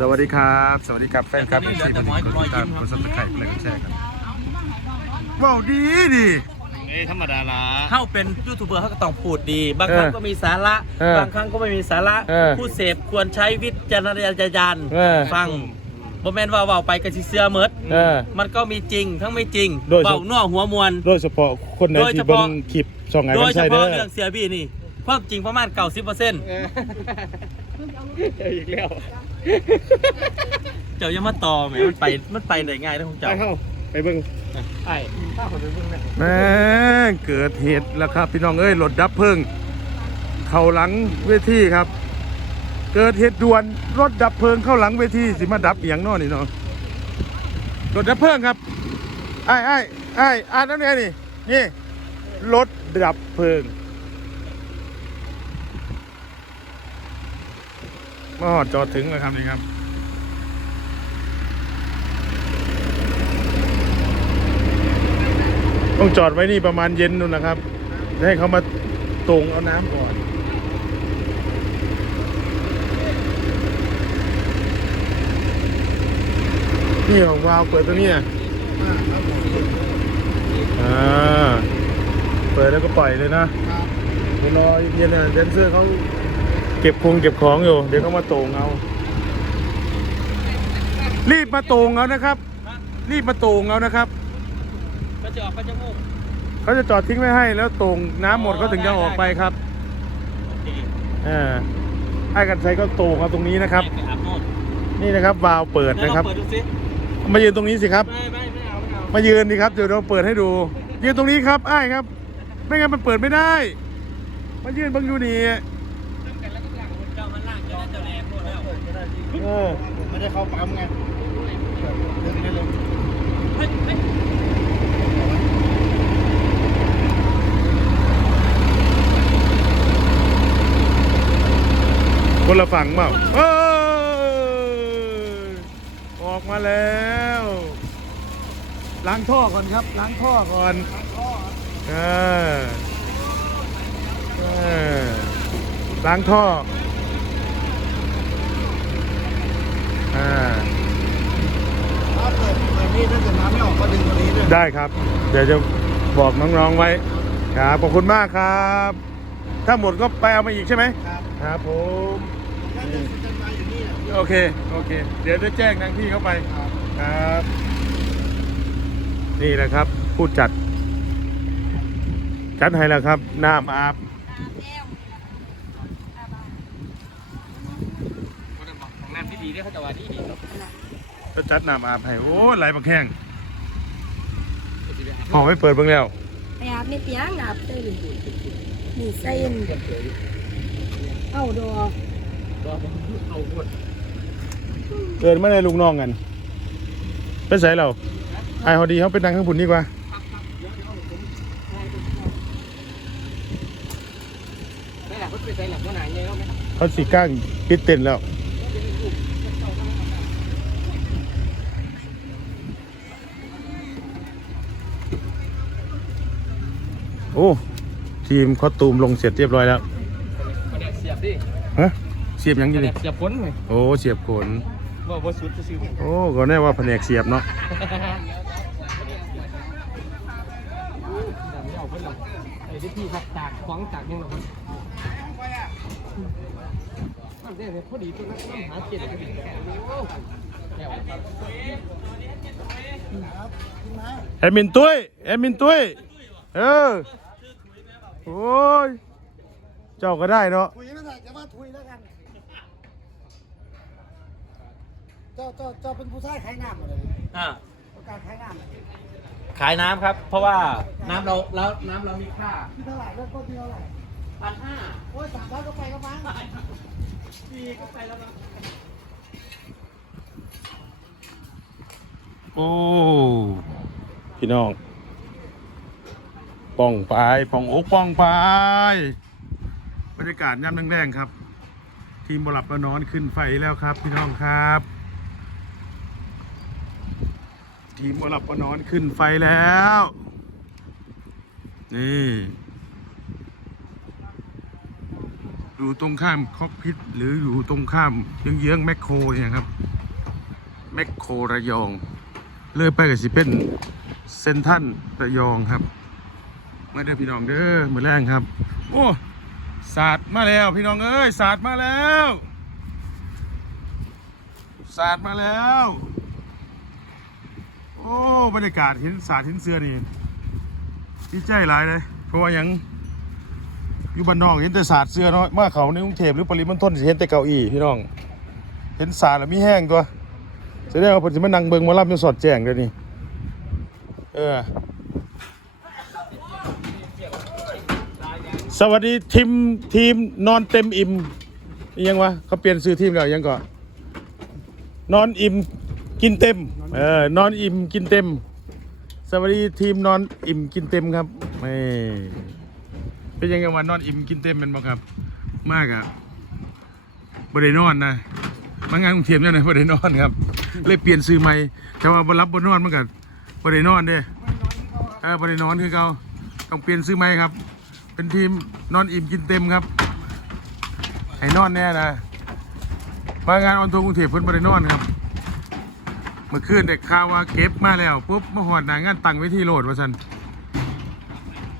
สวัสดีครับ สวัสดีครับแฟนครับที่มาติดกดติดตามกดซับสไครต์และกดแชร์กันว้าวดีดีเอ้ยธรรมดาละเข้าเป็นยูทูบเบอร์เขาก็ต้องพูดดี บางครั้งเออก็มีสาระเออบางครั้งก็ไม่มีสาระเออผู้เสพควรใช้วิจารณญาณเออฟังบ่แม่นว่าเว้าไปก็สิเสื้อเมิดเออมันก็มีจริงทั้งไม่จริงโดยเฉเบาหนัวหัวมวลโดยเฉพาะคนไหนโดยที่เฉเบิ่พาะงคลิปช่องไงโดกัยนเฉใช่เด้พาะอเรื่องเสียบี้นี่ความจริงประมาณ90%เจออีกแล้ว เจ้าอย่ามาต่อแหมมันไปมันไปได้ง่ายนะของไปเจ้าเข้าไปเบิ่งไอ้ข้าคนไปเบิ่งนะแม่งเกิดเหตุแล้วครับ พี่น้องเอ้ยรถดับเพลิง เข้าหลังเวทีครับ เกิดเหตุด่วนรถดับเพลิงเข้าหลังเวทีสิมาดับอหย่างเนอนี่เนาะรถดับเพลิงครับไอ้ไอ้ไอ้อ่านนั่นไงนี่นี่รถดับเพลิง มาหอจอดถึงแล้วครับนี่ครับต้องจอดไว้นี่ประมาณเย็นนู่นนะครับให้เขามาตรงเอาน้ำก่อน นี่ของวาวเปิดตัวนี้อ่า เปิดแล้วก็ปล่อยเลยนะเดี๋ยวรอเย็นๆเนี่ยแดนเซอร์เขา เก็บคงเก็บของอยู่ เดี๋ยวเขามาตรงเอารีบมาตรงเอานะครับ รีบมาตรงเอานะครับก็จะออกไปจมูกเขาจะจอดทิ้งไว้ให้ แล้วตรงน้ำหมดเขาถึงจะออกไปครับโอเคอ่าให้กันใช้ก็ตรงเอาตรงนี้นะครับ ไปอาบน้ำนี่นะครับวาล์วเปิดแล้วนะลองครับเปิดดูสิมายืนตรงนี้สิครับ ไม่ไม่ไม่เอาไม่เอามายืนดิครับเดี๋ยวเราเปิดให้ดู ยืนตรงนี้ครับอ้ายครับ ไม่งั้นมันเปิดไม่ได้ มายืนบังอยู่นี่ เจ้ามันล่างเจ้านั้นเจ้าแรงหมดแล้ว เออไม่ได้เข้าปั๊มไงเดินไปเลยเฮ้ยเฮ้ยคนละฝั่งเปล่าเอยออกมาแล้ว ล้างท่อก่อนครับ ล้างท่อก่อนเออเออล้างท่อ อ่าถ้าเปิดเปิดนี่ถ้าเกิดน้ำไม่ออกก็ดึงตัวนี้ด้วยได้ครับ เดี๋ยวจะบอกน้องๆไว้ครับขอบคุณมากครับ ถ้าหมดก็ไปเอามาอีกใช่ไหมครับครับผมแค่ดึงสแตนบายอยู่นี่นะโอเคโอเค เดี๋ยวจะแจ้งทางที่เข้าไปครับครับ นี่แหละครับ ผู้จัดจัดให้แล้วครับน้ำอาบ ของน้ำที่ดีเนี่ยเขาจะว่าดีดีก็จัดน้ำอาบให้โอ้ไหลมาแข้งพอไม่เปิดเบิ่งแล้วไปอาบในเตียงอาบเต้นนี่เส้นเอาดอเกิดมาในลูกน้องกันเป็นไสเราไอ้ฮอดีเขาเป็นนางข้างบุญดีกว่าไม่หลักเขาไปใส่หลักว่าไหนเนี่ยเราไหมเขาสีก้างปิดเต็นท์แล้ว โอ้ทีมคอสตูมลงเสร็จเรียบร้อยแล้วเสียบดิฮะเสียบยังอยู่นี่เสียบพ้นเลยโอ้เสียบขนว่าว่าสุดจะซื้อโอ้ก็แน่ว่าแผนกเสียบเนาะไอ้ที่พี่ครับตากขวางตากยังหรอครับนั่นเดี๋ยวพอดีตัวนั้นหาเจ็ดพอดีแก้วครับแอดมินตุ้ยแอดมินตุ้ยเออ โอ้ย เจ้าก็ได้เนาะถุยไม่ได้จะว่าถุยแล้วกัน เจ้าเจ้าเจ้าเป็นผู้ชายขายน้ำอะไรอ่าต้องการขายน้ำอะไรขายน้ำครับ เพราะว่าน้ำเราแล้วน้ำเรามีค่าที่เท่าไหร่เริ่มต้นที่เท่าไหร่พันห้าโอ้ยสามร้อยก็ไปแล้วมั้งปีก็ไปแล้วมั้งโอ้พี่น้อง ป้องปป้องอกป้องปบรรยากาศย่ำแรงๆครับ ทีมบลับประนอนขึ้นไฟแล้วครับ พี่น้องครับ ทีมบลับประนอนขึ้นไฟแล้ว นี่อยู่ตรงข้ามคอกพิษหรืออยู่ตรงข้ามเยื้องแมคโครเนี่ยครับแมคโครระยอง เลยไปกับสิเป็นเซนทันระยองครับ มาเด้อพี่น้องเด้อมือแรงครับ โอ้ศาสตร์มาแล้วพี่น้องเอ้ยศาสตร์มาแล้วศาสตร์มาแล้ว โอ้บรรยากาศเห็นศาสตร์เห็นเสื้อนี่ดีใจหลายเลย เพราะว่ายังอยู่บ้านนอกเห็นแต่ศาสตร์เสื้อเนาะมาเขาในกรุงเทพหรือปริมณฑลเห็นแต่เก้าอี้พี่น้อง เห็นศาสตร์แล้วมีแห้งตัวแสดงว่าผมจะมานั่งเบิงมาล่ำจนสอดแจ้งเดี๋ยวนี้เออ สวัสดีทีมทีมนอนเต็มอิ่มยังวะเขาเปลี่ยนชื่อทีมแล้วอิหยังก่อนนอนอิ่มกินเต็มเออนอนอิ่มกินเต็ม สวัสดีทีมนอนอิ่มกินเต็มครับไม่เป็นยังไงวันนอนอิ่มกินเต็มเป็นบ่ครับ มากอะบ่ได้นอนนะมางานกรุงเทพเนี่ยนะบ่ได้นอนครับเลยเปลี่ยนซื้อใหม่แต่ว่าบรับบ่นอนมันก็บ่ได้นอนเด้เออบ่ได้นอนคือเก่าต้องเปลี่ยนซื้อใหม่ครับ เป็นทีมนอนอิ่มกินเต็มครับให้นอนแน่นะมางานออนทัวร์กรุงเทพเพิ่นบ่ได้นอนครับ เมื่อคืนเด็กข่าวว่าเก็บมาแล้วปุ๊บมาหอดหนางานตั้งไว้ที่โหลดว่าสัน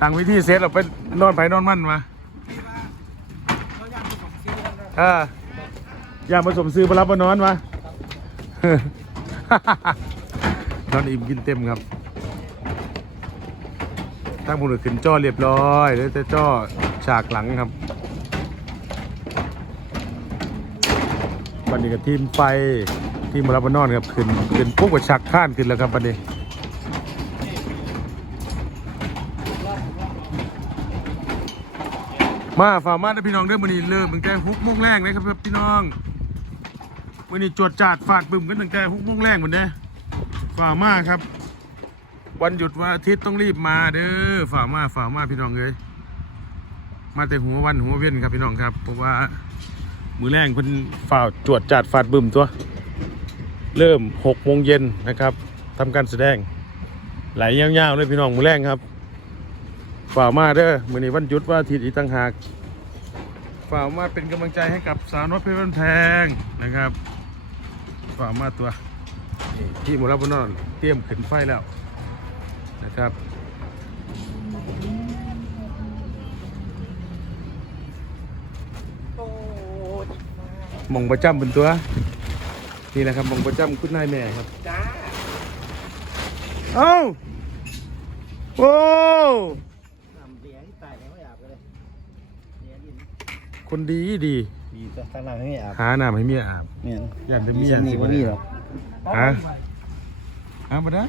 ตั้งไว้ที่เซตเราไปนอนไปนอนมั่นมาเออย่าผสมซื้อมารับมานอนมานอนอิ่มกินเต็มครับ ตั้งบุญขึ้นจ้อเรียบร้อยแล้วจะจ้อฉากหลังครับวันนี้กับทีมไฟทีมมารับมานอนครับขึ้นขึ้นปุ๊บกับชักข้านขึ้นแล้วครับวันนี้มาฝ่ามาด้พี่น้องเด้อมื้อนี้เริ่มตั้งแต่หกโมงแรกเลยครับพี่น้องมื้อนี้จวดจาดฟาดบึ้มกันตั้งแต่หกโมงแรกหมดเด้ฝ่ามาครับ วันหยุดวันอาทิตย์ต้องรีบมาเด้อฝ่ามาฝ่ามาพี่น้องเลยมาแต่หัววันหัวเว้นครับพี่น้องครับเพราะว่า มือแรงเพิ่นฝ่าวจวดจัดฟาดบึมตัว เริ่ม6โมงเย็นนะครับทำการแสดงไหลยาวๆเลยพี่น้องมือแรงครับฝ่าวมาเด้อมือนี้วันหยุดวันอาทิตย์อีกต่างหากฝ่าวมาเป็นกำลังใจให้กับสาวน้อยเพชรบ้านแพงนะครับฝ่าวมาตัวนี่ที่หมดแล้วบนนอนเตรียมขึ้นไฟแล้ว นะครับหมองประจำเป็นตัว นี่นะครับหมองประจำคุณนายแม่ครับจ้าเอ้าโอ้น้ำเลี้ยงตายยังไม่อาบเลยเลี้ยงดินคนดีดีดีแต่ข้างหลังไม่อาบหาน้ำให้เมียอาบเนี่ยอยากจะมีเมียสนีว่ามีหรอกฮะหามาได้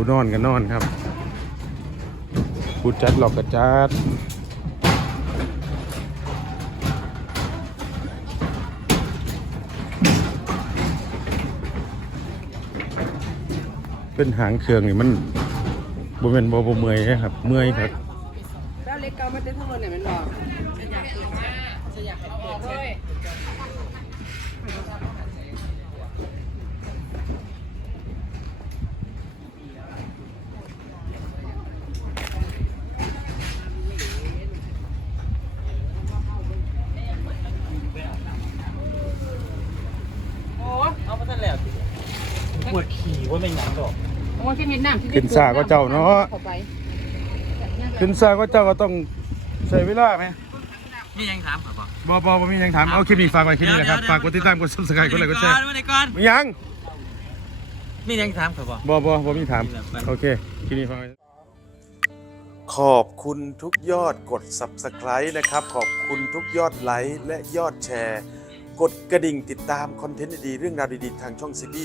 ผู้นอนกันนอนครับ ผู้จัดหลอกกระจัดเป็นหางเครื่องนี่มันบ่เป็นบ่บ่เมื่อยครับ เมื่อยครับแล้วเล็กเกามันเต้นทั้งหมดเนี่ยมันบอกปวดขี่ว่าไม่หนังหรอก โอ้ยแค่ เห็นน้ำที่ขึ้นสาก็เจ้าเนาะเข้าไปขึ้นซ่าก็เจ้าก็ต้องใช้เวลาไหมนี่ยังถามครับบอกบ่บ่บ่มีหยังถามเอาคลิปนี้ฝากไว้คลิปนี้แหละครับฝากกดติดตามกด Subscribe กดไลค์กดแชร์มาเดี๋ยวก่อนมีหยังนี่ยังถามครับบอกบ่บ่บ่มีถามโอเคคลิปนี้ฝากไว้ ขอบคุณทุกยอดกด Subscribe นะครับ ขอบคุณทุกยอดไลค์และยอดแชร์ กดกระดิ่งติดตามคอนเทนต์ดีๆเรื่องราวดีๆ ทางช่องซีบี